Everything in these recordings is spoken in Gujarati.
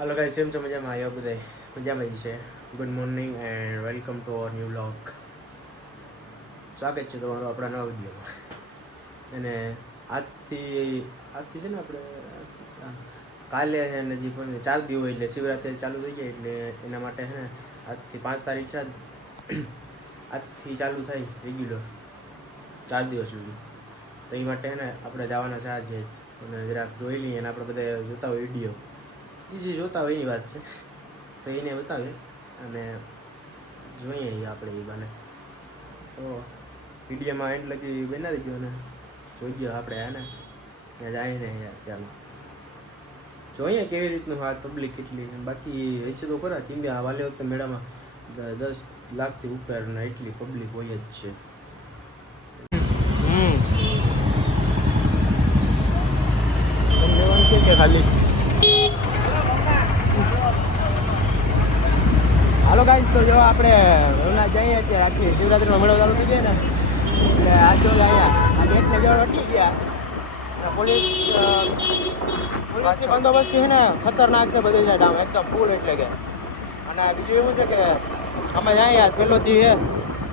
હલો ગાઈસ કેમ છો? મજામાં? આવ્યો બધા મજામાં જ છે. Good morning and welcome to our new vlog સ્વાગત છે તમારું આપણા નવા વિડીયોમાં. અને આજથી આજથી છે ને આપણે કાલે છે ને હજી પણ ચાર દિવસ એટલે શિવરાત્રિ ચાલુ થઈ જાય એટલે એના માટે છે ને આજથી પાંચ તારીખ છે. આજથી ચાલુ થાય રેગ્યુલર ચાર દિવસ સુધી. તો એ માટે છે ને આપણે જવાના છે આજે અને જરાક જોઈ લઈએ અને આપણે બધા જોતા હોય વીડિયો. જે જોતા હોય એની વાત છે. તો એને બતાવે અને જોઈએ આપણે એ બને. તો વિડીયોમાં એન્ડ લગી બનાવી ગયો ને. જોઈ ગયો આપણે આને. ત્યાં જાય ને યાર ચાલો. જોઈએ કેવી રીતનું હા પબ્લિક કેટલી બાકી હશે તો ખરા. કેમ કે આ વાલે વખતે મેળામાં દસ લાખથી ઉપર ને એટલી પબ્લિક હોય જ છે. લેવાનું છે કે ખાલી હાલો ગાઈસ તો જો આપણે રોના જઈએ અત્યારે આખી શિવરાત્રીનો મેળો ચાલુ થઈ ગયા ને એટલે આ જો અહીંયા આ ગેટને જો અટકી ગયા. પોલીસ બંદોબસ્ત છે ને ખતરનાક છે બધી જાય આમ એકદમ ફૂલ એટલે કે. અને બીજું એવું છે કે અમે જાય પેલો દી છે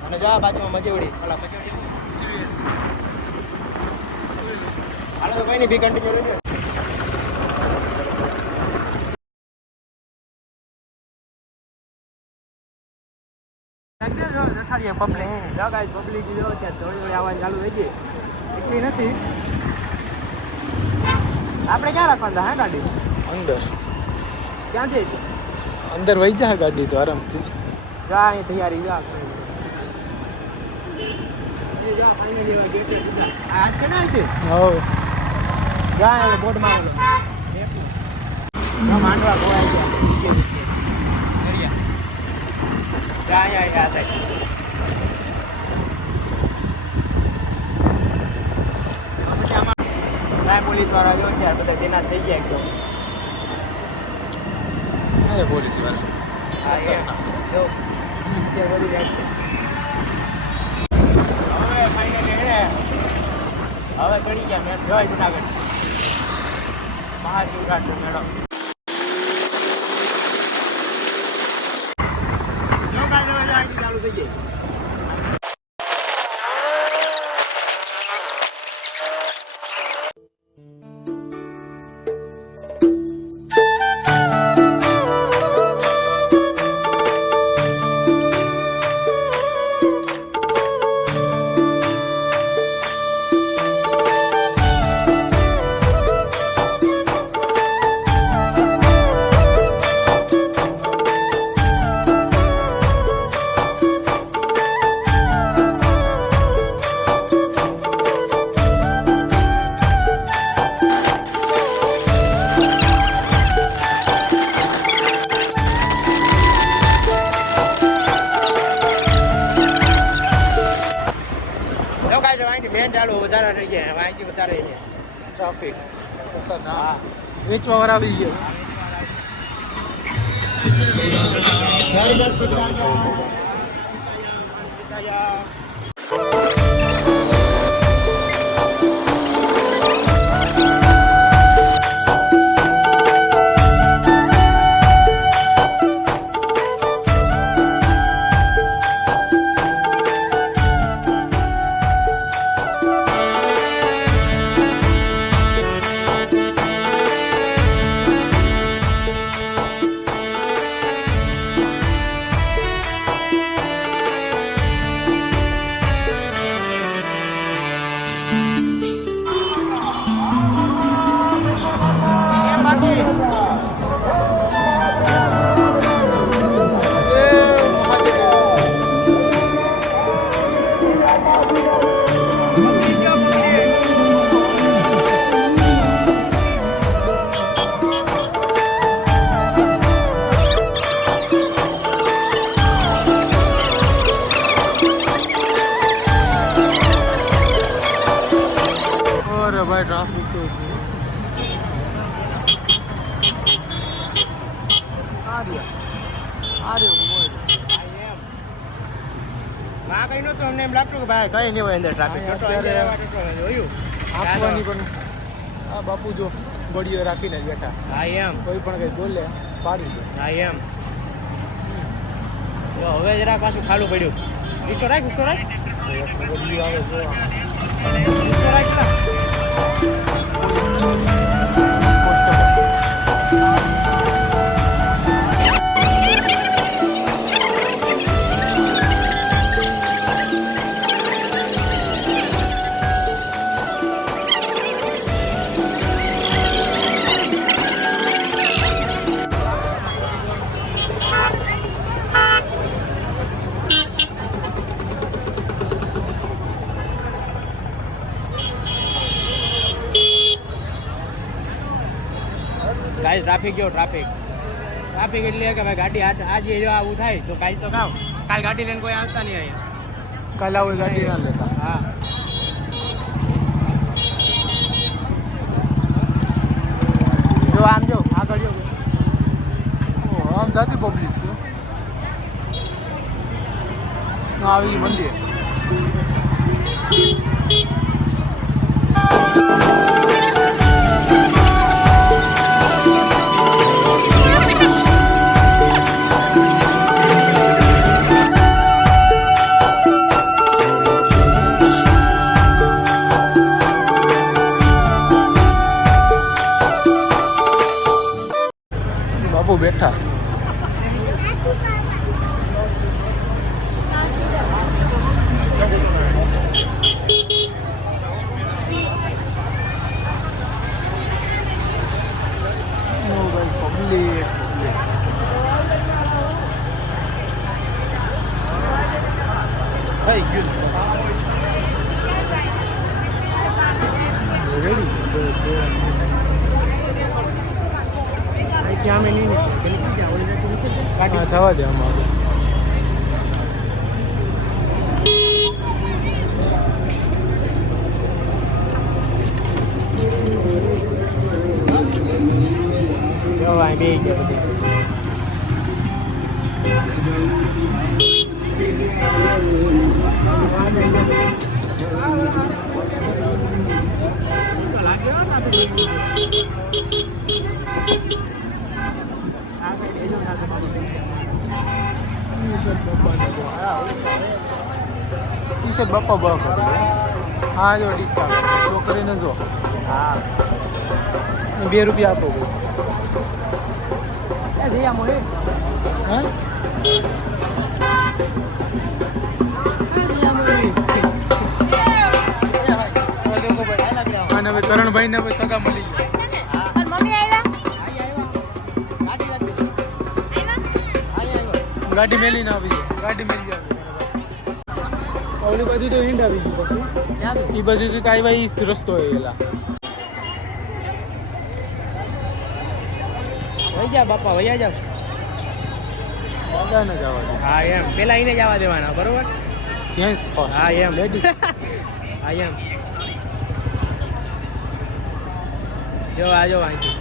અને જો આ બાજુમાં મજેવડી પેલા મજેવડી. હાલો તો કોઈ નહીં બી કન્ટિન્યુ રહેજો પબ્લિક જો છે થોડી થોડી આવવા ચાલુ થઈ ગઈ એટલી નથી આપણે ક્યાં રાખવાના હે ગાડી અંદર ક્યાંથી અંદર વહી જાય ગાડી તો આરામથી જા અહીં તૈયારી જા એ જા ફાઇનલી એવા ગેટ આ છે ને અહીંથી હવ જા અહીં બોર્ડમાં ઓલો જા માંડવા ગોવાઈ ગયા નીચે નીચે જા અહીંયા અહીંયા આ સાઈડ પોલીસવાળા જો યાર બધા તેના થઈ ગયા એકદમ અરે પોલીસવાળા હા એ જો બધી જાય છે. હવે ફાઇનલી હે હવે પડી ગયા મેં જય જુનાગઢ મહાશિવરાત્રી મેળો આવી ગયા. અંદર ટ્રાફિક આપવાની પણ આ બાપુ જો બળીઓ રાખીને બેઠા. હા એમ. કોઈ પણ કઈ બોલે પાડી દે. હા એમ. હવે જરા પાછું ખાડું પડ્યું. ઈશો રાખ ઈશો રાખ. એક આવે છે. ઈશો રાખ. ના. ટ્રાફિક જો ટ્રાફિક ટ્રાફિક એટલે કે ભાઈ ગાડી આજ- આજે જો આવું થાય તો કાલ તો કામ કાલ ગાડી લઈને કોઈ આવતા નહીં અહીંયા. કાલ આવું ગાડી ના લેતા. હા. જો આમ જો આગળ જો. આમ જાતી પબ્લિક છે. આવી મંદિર. બેઠા ઓ ભાઈ પબ્લિક થઈ ગયું રેડી છે બધું. અહીંથી આમે નહીં નીકળે પેલી ક્યાં ઓલી ગાડી નીકળે છે? હા જવા દે આમાં જો અહીં બેસી ગયા બધી. ટી શર્ટ બાપા બરફ હા જો ડિસ્કાઉન્ટ છોકરીને જો. હા બે રૂપિયા આપો ભાઈ જઈ આમ હા? અને હવે કરણભાઈ ને હવે સગા મળી ગયા. પણ મમ્મી આવ્યા અહીં આવ્યા. ગાડી મેલી ના આવી જાય. ગાડી મેલી આવી. ઓલી બાજુ તો હિંડ આવી ગયું એ બાજુ તો કાંઈ ભાઈ રસ્તો એલા. વહી જા બાપા વહી જાવ દાદા જવા દે. હા એમ. પેલા એને જવા દેવાના બરોબર? જેન્ટ્સ ફર્સ્ટ હા એમ. લેડીઝ હા એમ. જો આ જો અહીંથી.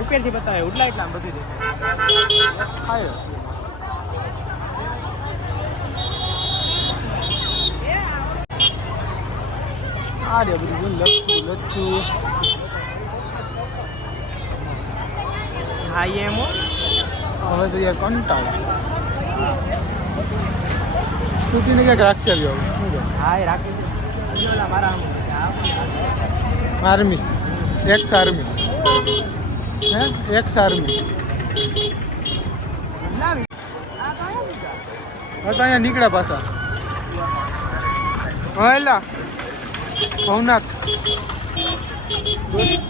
ઉપરથી બતાવે ઉડલા એટલા બધું દેખાય આ રે બધું લચ્છું લચ્છું. હા એમ હવે તો યાર કંટાળા. સ્કૂટીને ક્યાંક રાખશે આવ્યો કહે? હા એ રાખી આર્મી. Ex army. હે? Ex army. લાવી. હવે તો અહીંયા નીકળ્યા પાછા. હા એલા. ભવનાથ.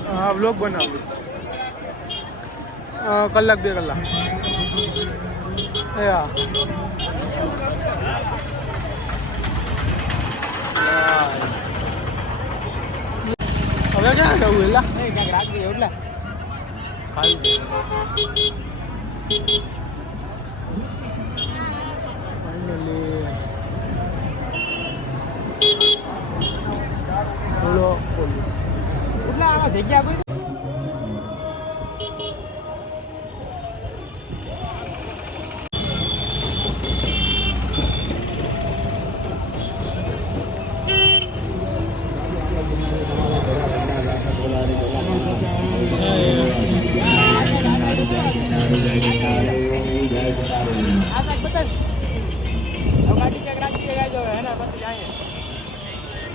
હા વ્લોગ બનાવ્યું કલાક બે કલાક. એ હા. હવે ક્યાં જવું એટલે. એ ક્યાંક રાખી દે ઉડલા ફાઇનલી બોલો પોલીસ ઉડલા આમાં જગ્યા કોઈ?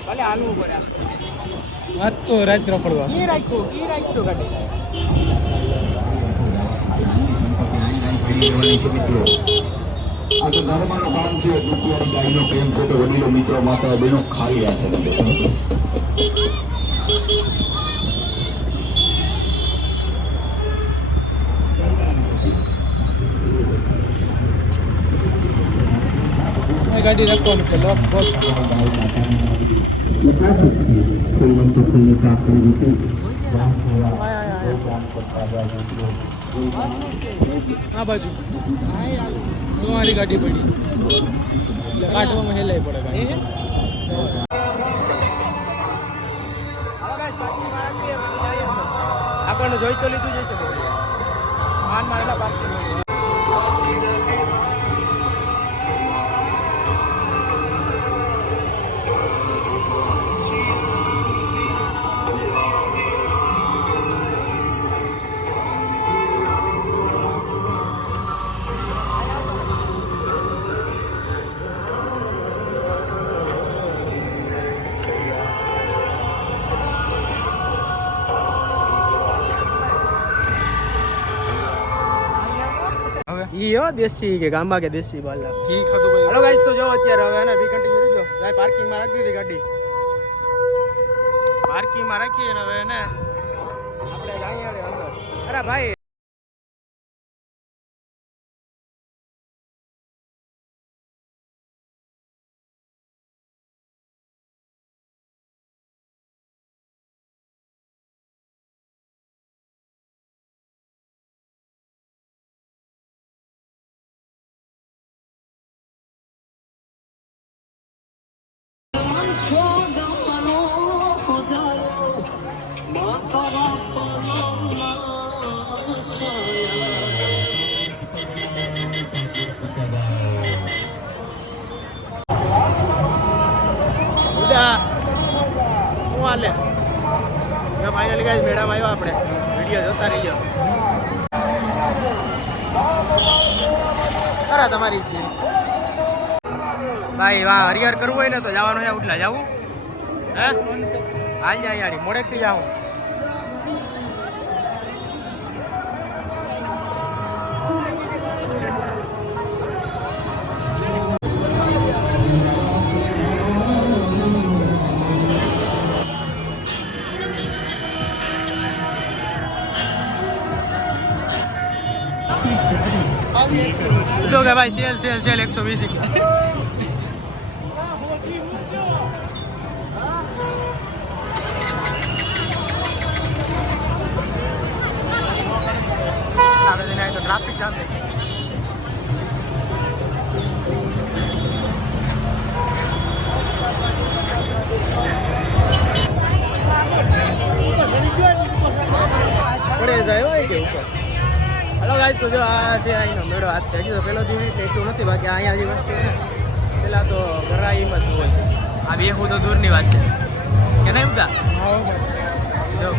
ભલે હાલવું પડે. વાત તો ಕೊಡುವ પડવા. કી રાખ્યું કી રાખશું ગાડી. આ કામ છે દુખિયારી ગાયનો પ્રેમ છે તો વડીલો મિત્રો માતા બહેનો ખાલી હાથે નથી. એ ગાડી રાખવાનું છે લોક બોક આ બાજુ. મારી ગાડી પડી કાઢવામાં ગાડી આપણને જોઈ તો લીધું જશે માન મારેલા પાર્કિંગ હવે હો દેશી કે ગામમાં કે દેશી બાલા. કી ખાતું ભાઈ. હેલો ગાઈસ તો જો અત્યારે હવે એને બી કન્ટિન્યુ રહેજો. ગાય પાર્કિંગમાં રાખી દીધી ગાડી. પાર્કિંગમાં રાખી અને હવે એને આપણે જાઈએ અંદર અરે ભાઈ હાલે. ફાઇનલી ગાઈસ મેળામાં આવ્યો આપણે. વીડિયો જોતા રહીએ ખરા તમારી જ છે. ભાઈ, વાહ, હરિહર કરવું હોય ને તો જવાનું છે ઉઠલા જવું? હે? હાલ જાય મોડેકથી જાઉં. ભાઈ સેલ સેલ સેલ એકસો વીસ ટ્રાફિક જામ થઈ ગઈ. પડે જાય હોય કે ઉપર હલો ગાઈસ તો જો આ છે અહીંનો મેળો. આજ હજી તો પહેલો દિવસ એટલે નથી બાકી અહીંયા હજી વસ્તુ છે પેલા તો ગરાઈમાં જ હોય આ બે હું તો દૂરની વાત છે. કે નહીં બધા જો.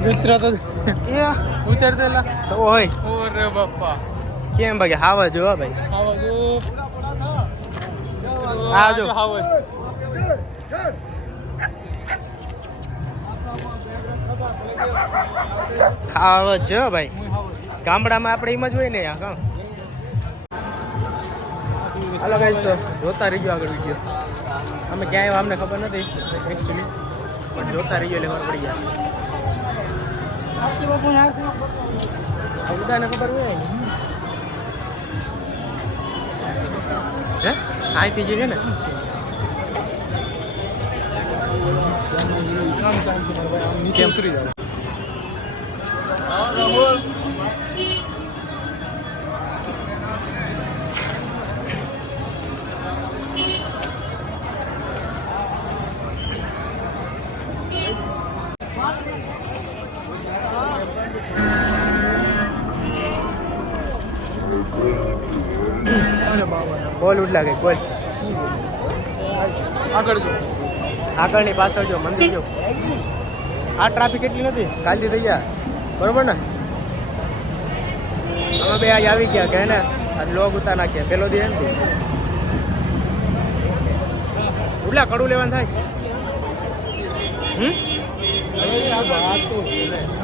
કૂતરા તો એ ઉતરતેલા. તો ઓરે બાપા. કેમ ભાઈ હાવા જો ભાઈ. આવા જો આ જો. ખાવા જો. ભાઈ. ગામડામાં આપણે એમ જ હોય ને આ કાં? હાલો ગાઈસ તો જોતા રહીજો આગળ વીડિયો અમે ક્યાં આવ્યા અમને ખબર નથી એકચ્યુઅલી પણ જોતા રહીજો એટલે ખબર પડી જાય આ બધાને ખબર હોય હે અહીંથી જે છે ને નીચે ઉતરી જાવ અરે બોલ ઉડલા ગઈ બોલ. આગળ જો. આગળની પાછળ જો મંદિર જો. આ ટ્રાફિક એટલી નથી. કાલથી થઈ ગયા. બરોબર ને? અમે બે આજ આવી ગયા કે ને લોગ ઉતાર નાખ્યા પેલો દી એમ ઉડલા કડું લેવાનું થાય? હમ?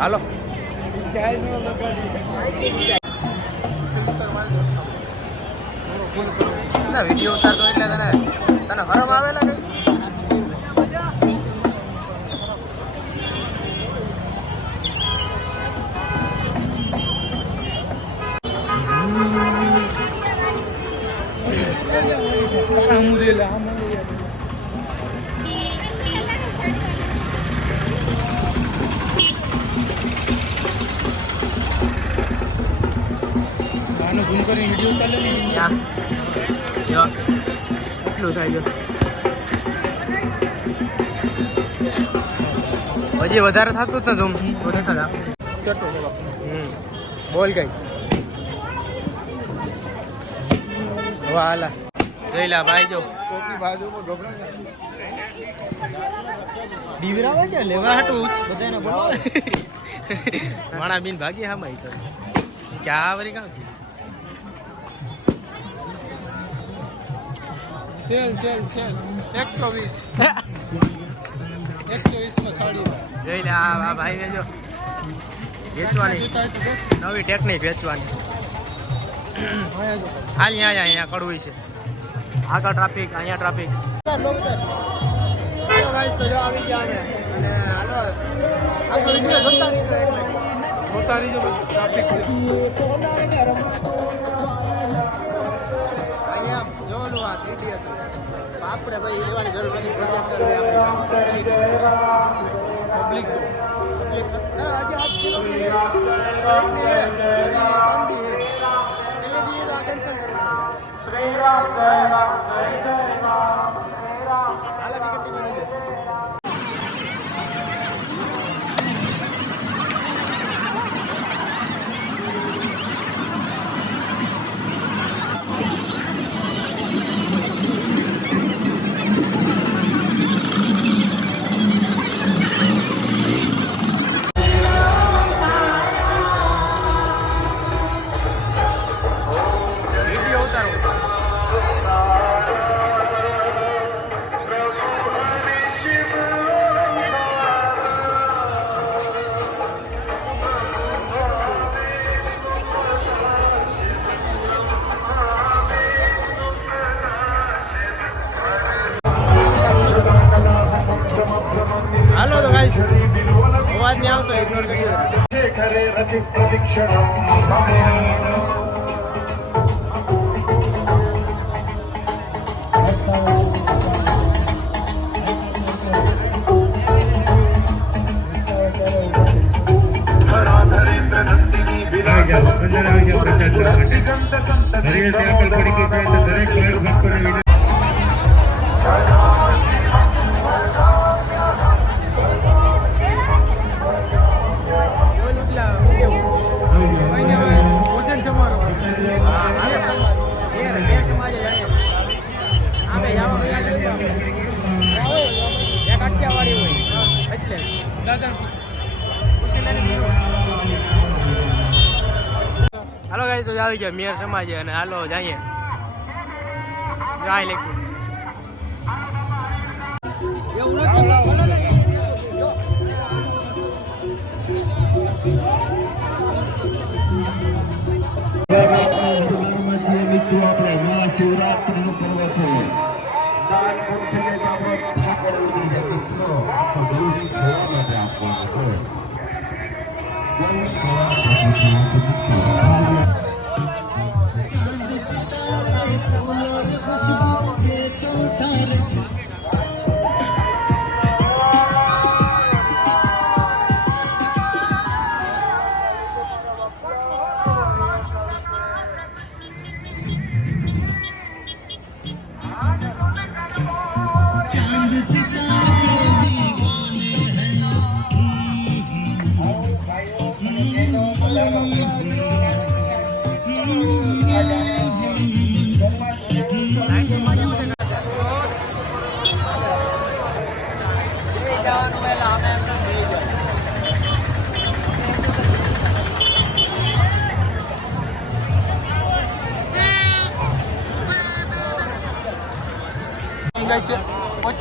હાલો. ના વીડિયો ઉતારતો એટલે તને તને હરમ આવેલા કઈ? અમરેલા અમરેલા આનો ઝૂમ કરીને વીડિયો ઉતાર લે ને. ત્યાં જો કેટલું થાય જો હજી વધારે થતું જ ને ઝૂમ તો દેખા જા સેટ છે બાપા હમ બોલ ગઈ વાલા જોઈ લા ભાઈ જો બીવરાવા કે લેવા હાટું બધાને બોલાવે માણા બીન ભાગી હા માઈ તો ક્યાં વરી કામ છે સેલ સેલ સેલ. એકસો વીસ. એકસો વીસમાં સાડી જોઈ લે આ ભાઈ ને જો વેચવાની. નવી ટેકનિક વેચવાની. અહીંયા અહીંયા કડવું છે. આગળ ટ્રાફિક અહીંયા ટ્રાફિક હાલો. આપણે ભાઈ લેવાની જરૂર નથી પ્રોજેક્ટર ને આપણે પબ્લિક આવી ગયા મેયર સમાજે અને હાલો જઈએ જાય લેખું મિત્રો આપણે મહાશિવરાત્રીનું પર્વ છે દાન પુણ્ય તો આપણો ઠાકોર ઉતરી તો ગુરુ સેવા માટે આપવાનું છે. ટીંગાઈ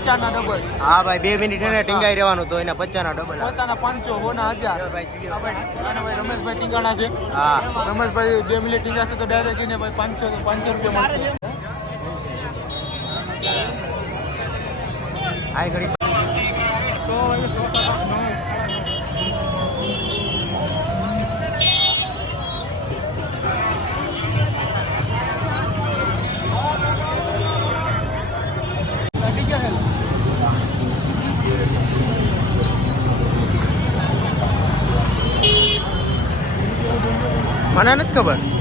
પચાના ડબલ હા ભાઈ બે મિનિટ એને ટીંગાઈ રહેવાનું તો એના પચાસના ડબલ પચાસના પાંચસો હોના હજાર. ભાઈ રમેશભાઈ ટીંગાણા છે. હા. રમેશભાઈ બે મિનિટ ટીંગાશે તો ડાયરેક્ટ એને ભાઈ પાંચસો પાંચસો રૂપિયા મળશે. આ ઘડી મને નથી ખબર.